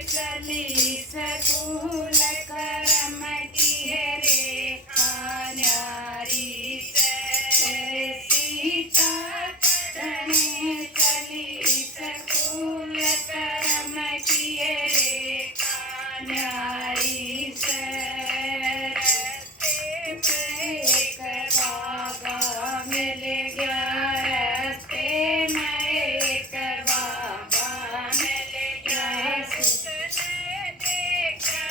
चली सकूल करम किए रेखा न्यारी से सीता तने चली सकूल करम किए रेखा न्यारी से रस्ते पे एक बाबा मिल गया रस्ते में एक बाबा मिल गया उसने देखा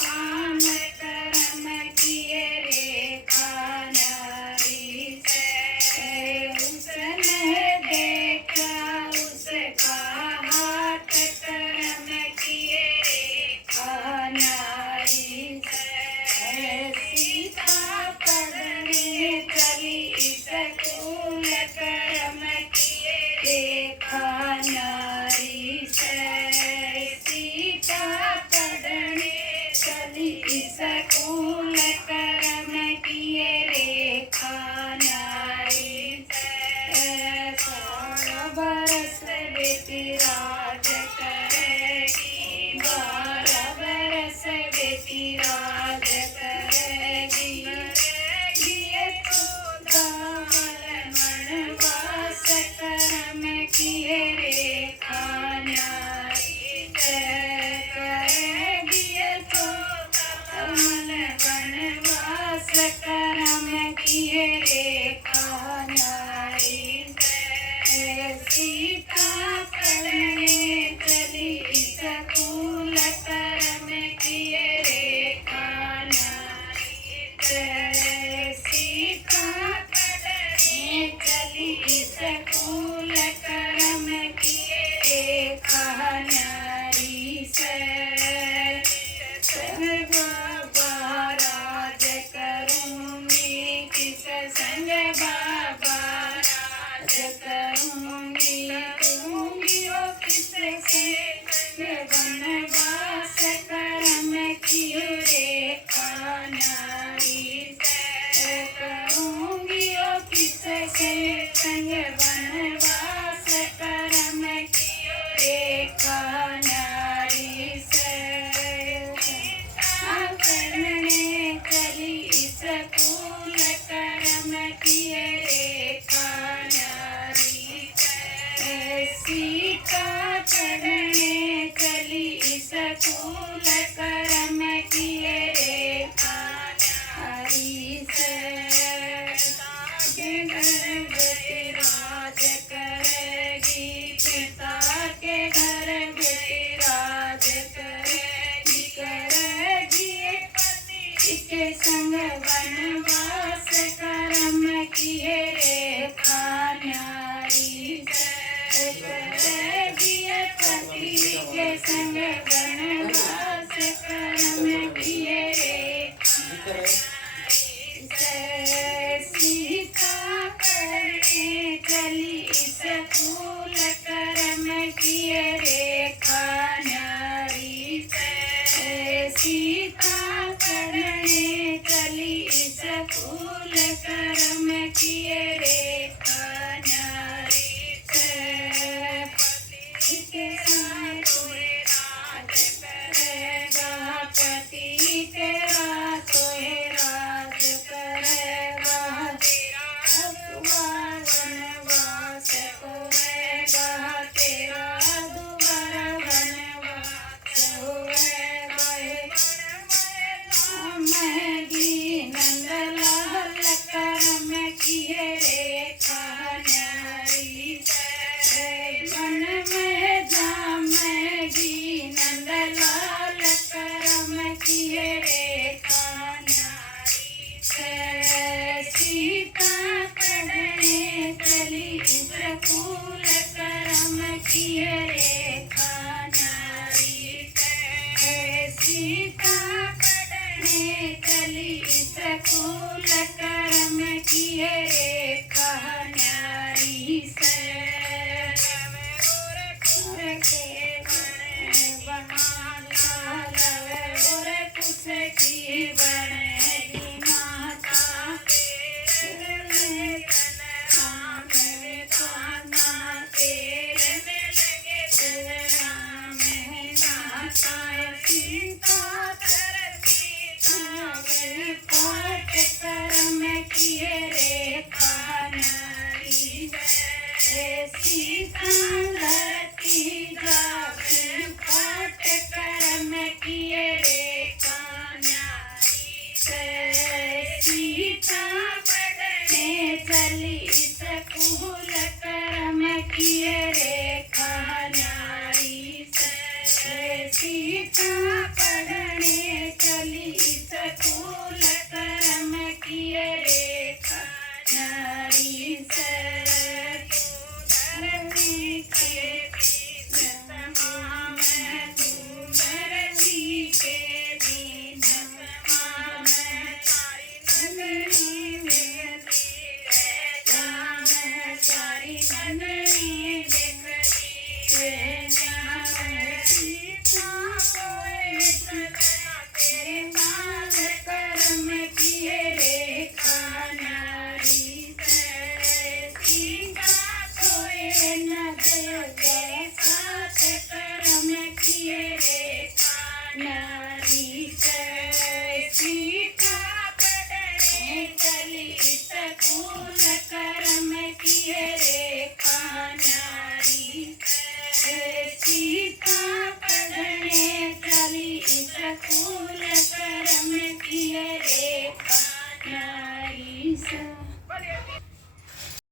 काम कर्म किए रेखा नारी से उसने देखा उसका हाथ कर्म किए रेखा नारी से सीता पढ़ने चली सकूल कर्म किए रेखा नारी से सीता पढ़ने चली सकूल कर्म किए रेखा नारी से 16 बरस बेटी राज करेगी 12 बरस बेटी राज करेगी वनवास कर्म किए रेखा नारी करेगी कमल वनवास कर्म किए रेखा नारी सीता पढ़ने चली सकूल कर्म किए रेखा नारी सीता पढ़ने चली सकूल कर्म किए रेखा नारी से संग बाबा राज करूंगी किस संग बाबा राज करूंगी करूंगी ओ किस से वनवास कर्म किए रेखा नारी से करूंगी ओ किस से संग वनवास कर्म किए रेखा नारी से करने चली सकूल कर्म किए रेखा नारी से सीता पढ़ने चली सकूल कर्म किए रेखा नारी से घर बेटी राज करेगी पिता के घर बेटी राज करेगी करेगी पति के संग वनवास कर्म किए रेखा नारी से करेगी पति के संग वनवास कर्म किए रेखा सीता पढ़ने चली सकूल कर्म किए रेखा नारी से सीता पढ़ने चली माता है सीता